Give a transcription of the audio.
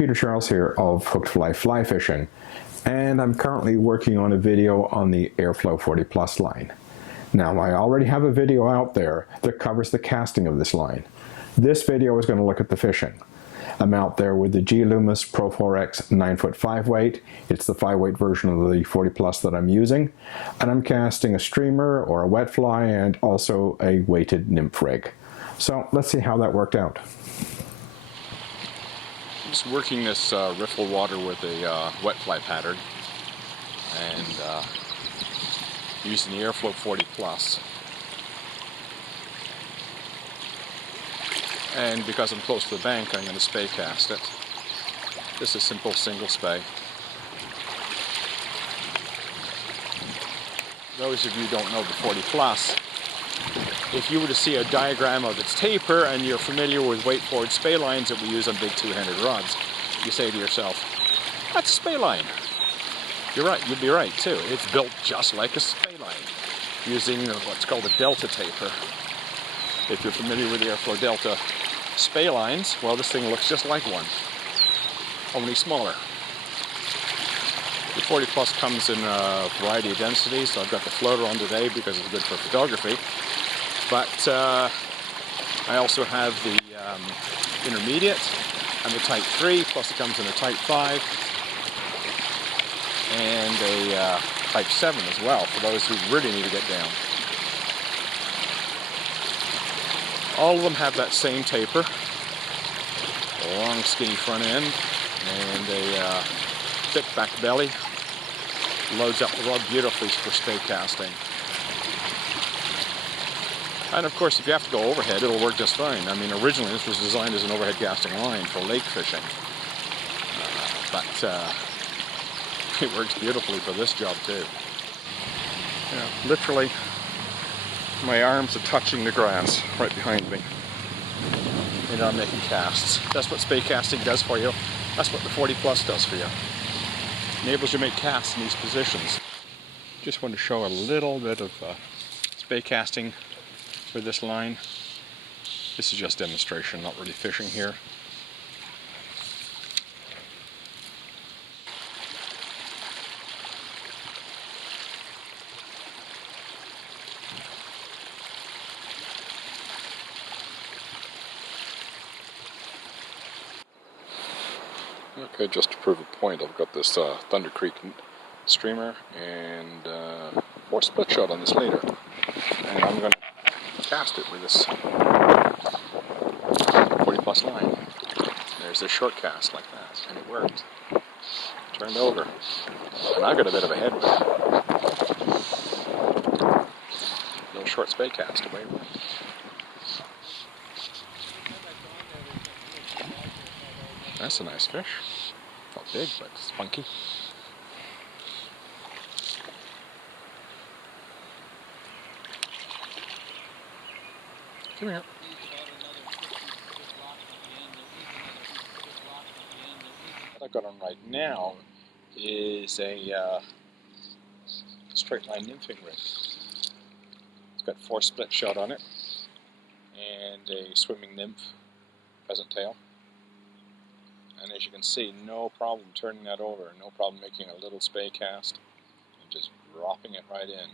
Peter Charles here of Hooked Fly Fly Fishing, and I'm currently working on a video on the Airflo 40 Plus line. Now, I already have a video out there that covers the casting of this line. This video is going to look at the fishing. I'm out there with the G Loomis Pro 4X 9-foot 5-weight. It's the 5-weight version of the 40 Plus that I'm using, and I'm casting a streamer or a wet fly and also a weighted nymph rig. So let's see how that worked out. I'm just working this riffle water with a wet fly pattern and using the Airflo 40 Plus. And because I'm close to the bank, I'm going to spey cast it. Just a simple single spey. Those of you who don't know the 40 Plus, if you were to see a diagram of its taper and you're familiar with weight forward spey lines that we use on big two-handed rods, you say to yourself, that's a spey line. You're right, you'd be right too. It's built just like a spey line, using what's called a delta taper. If you're familiar with the Airflo Delta spey lines, well, this thing looks just like one, only smaller. The 40 Plus comes in a variety of densities, so I've got the floater on today because it's good for photography. But I also have the intermediate and the Type 3, plus it comes in a Type 5 and a Type 7 as well, for those who really need to get down. All of them have that same taper, a long skinny front end and a thick back belly. Loads up the rod beautifully for spey casting. And of course, if you have to go overhead, it'll work just fine. I mean, originally this was designed as an overhead casting line for lake fishing. But it works beautifully for this job too. Yeah, literally, my arms are touching the grass right behind me. And I'm making casts. That's what spey casting does for you. That's what the 40 Plus does for you. Enables you to make casts in these positions. Just want to show a little bit of spey casting for this line. This is just demonstration, not really fishing here. Okay, just to prove a point, I've got this Thunder Creek streamer and 4 split shot on this leader, and I'm going to cast it with this 40 Plus line. There's a short cast like that, and it worked. Turned over, and I got a bit of a head with it. Little short spey cast away with it. That's a nice fish. Not big, but it's funky. Come here. What I've got on right now is a straight line nymphing rig. It's got 4 split shot on it and a swimming nymph pheasant tail. And as you can see, no problem turning that over, no problem making a little spey cast and just dropping it right in.